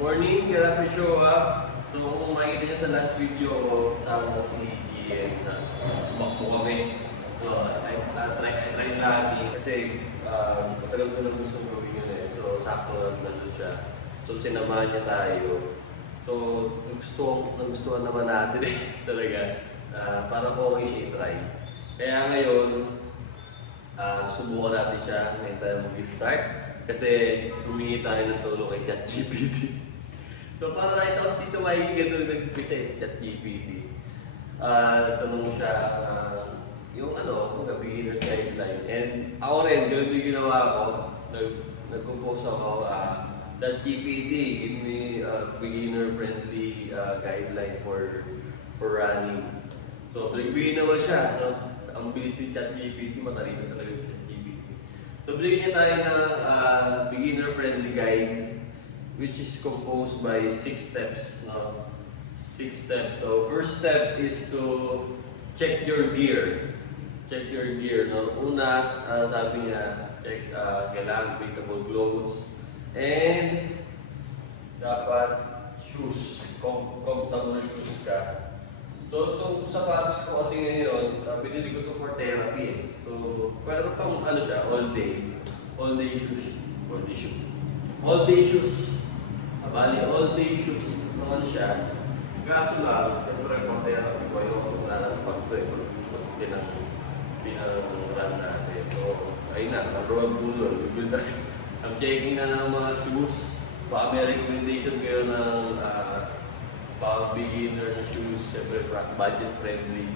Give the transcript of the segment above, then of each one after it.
Morning, kaya show up. So kung makikita nyo sa last video ko, kasama ko si Ian, tumakbo kami. Try natin kasi matagal ko na gusto gawin yun eh. So sakto lang nandun siya. So sinamahan niya tayo. So nagustuhan naman natin eh talaga. Parang okay siya i-try. Kaya ngayon, subukan natin siya. Ngayon tayo mag-start. Kasi humingi tayo ng tulong kay ChatGPT. So para nakita ko sa Tito Mikey, ganito nag-umpisa si ChatGPT. Tanong mo siya yung beginner's guideline. And ako rin, ganun yung ginawa ko. Nag-compose ako, ChatGPT, give me a beginner-friendly guideline for running. So, nagbigay naman siya. No? Ang bilis ni ChatGPT, matalino talaga si ChatGPT. So, binigyan niya tayo ng beginner-friendly guide which is composed by 6 steps. No? 6 steps. So, first step is to check your gear. Check your gear. No? Una, sabi niya, check kailangan breathable clothes and dapat shoes. Comfortable shoes ka. So, itong sapatos ko kasi ngayon, binili ko ito for therapy eh. So, pero pang siya, all day shoes. All day shoes. Bali, all day shoes naman siya. Kaso lang, ito rin for therapy ko, yung nanaspag ito eh, pag pinang-run natin. So, ayun na, nag-roll bulol. I'm checking na ng mga shoes. Baka may recommendation kayo ng beginner na shoes, siyempre budget friendly.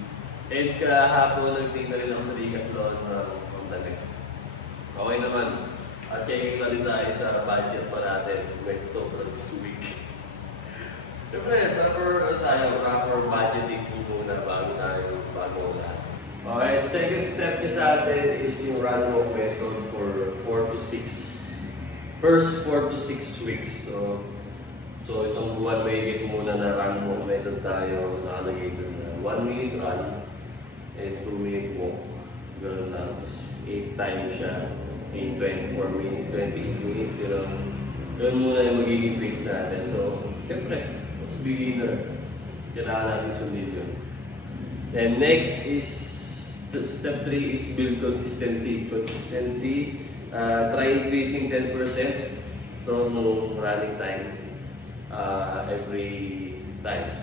And kahapon nagtingin na rin ako sa Decathlon ng damit. Okay naman. Checking na rin tayo sa budget pa natin. May sobra this week. Siyempre, proper budgeting po muna bago lahat. Okay, second step niya sa atin is yung run walk method for 4 to 6. First 4 to 6 weeks. So isang buwan may higit muna na run walk method tayo. Nakalagay doon na 1 minute run and 2 minute walk. Ganun lang. Tapos 8 times siya in 24 minutes, 28 minutes. Ganun muna yung magiging pace natin. So, siyempre, as beginner, kailangan natin sundin yun. And next is, step 3 is build consistency. Try increasing 10% no running time every time.